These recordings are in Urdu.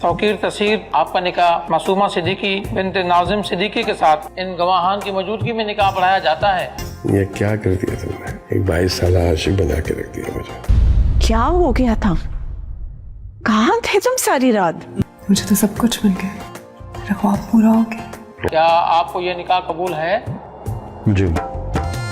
توقیر تصیر آپ کا نکاح معصومہ صدیقی بنت ناظم صدیقی کے ساتھ ان گواہان کی موجودگی میں نکاح پڑھایا جاتا ہے۔ یہ کیا کر دیا تم نے؟ ایک 22 سالہ عاشق بنا کے رکھ دیا مجھے۔ کیا ہو گیا تھا؟ کہاں تھے تم ساری رات؟ مجھے تو سب کچھ مل گیا، میرا خواب پورا ہو گیا۔ کیا آپ کو یہ نکاح قبول ہے؟ جی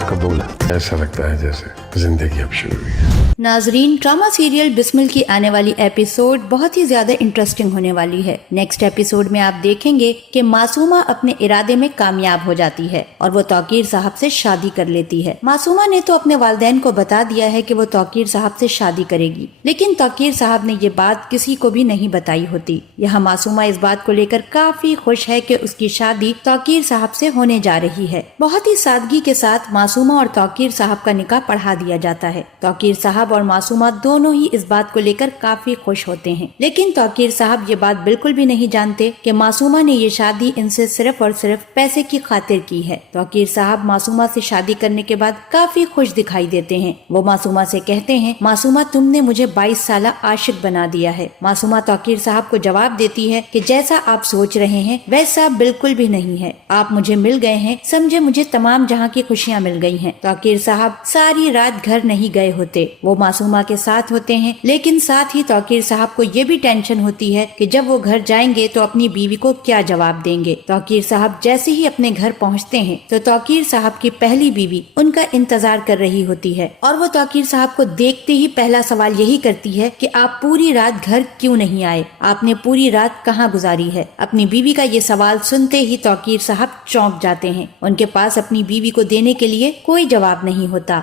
قبول ہے۔ ایسا لگتا ہے جیسے زندگی اب شروع ہوئی ہے۔ ناظرین، ڈرامہ سیریل بسمل کی آنے والی ایپیسوڈ بہت ہی زیادہ انٹرسٹنگ ہونے والی ہے۔ نیکسٹ ایپیسوڈ میں آپ دیکھیں گے کہ معصومہ اپنے ارادے میں کامیاب ہو جاتی ہے اور وہ توقیر صاحب سے شادی کر لیتی ہے۔ معصومہ نے تو اپنے والدین کو بتا دیا ہے کہ وہ توقیر صاحب سے شادی کرے گی، لیکن توقیر صاحب نے یہ بات کسی کو بھی نہیں بتائی ہوتی۔ یہاں معصومہ اس بات کو لے کر کافی خوش ہے کہ اس کی شادی توقیر صاحب سے ہونے جا رہی ہے۔ بہت ہی سادگی کے ساتھ معصومہ اور توقیر صاحب کا نکاح پڑھا دیا جاتا ہے۔ توقیر صاحب اور معصومہ دونوں ہی اس بات کو لے کر کافی خوش ہوتے ہیں، لیکن توقیر صاحب یہ بات بالکل بھی نہیں جانتے کہ معصومہ نے یہ شادی ان سے صرف اور صرف پیسے کی خاطر کی ہے۔ توقیر صاحب معصومہ سے شادی کرنے کے بعد کافی خوش دکھائی دیتے ہیں۔ وہ معصومہ سے کہتے ہیں، معصومہ تم نے مجھے 22 سالہ عاشق بنا دیا ہے۔ معصومہ توقیر صاحب کو جواب دیتی ہے کہ جیسا آپ سوچ رہے ہیں ویسا بالکل بھی نہیں ہے، آپ مجھے مل گئے ہیں، سمجھے مجھے تمام جہاں کی خوشیاں مل گئی ہیں۔ توقیر صاحب ساری رات گھر نہیں گئے ہوتے، وہ معصومہ کے ساتھ ہوتے ہیں، لیکن ساتھ ہی توقیر صاحب کو یہ بھی ٹینشن ہوتی ہے کہ جب وہ گھر جائیں گے تو اپنی بیوی کو کیا جواب دیں گے۔ توقیر صاحب جیسے ہی اپنے گھر پہنچتے ہیں تو توقیر صاحب کی پہلی بیوی ان کا انتظار کر رہی ہوتی ہے اور وہ توقیر صاحب کو دیکھتے ہی پہلا سوال یہی کرتی ہے کہ آپ پوری رات گھر کیوں نہیں آئے، آپ نے پوری رات کہاں گزاری ہے؟ اپنی بیوی کا یہ سوال سنتے ہی توقیر صاحب چونک جاتے ہیں، ان کے پاس اپنی بیوی کو دینے کے لیے کوئی جواب نہیں ہوتا۔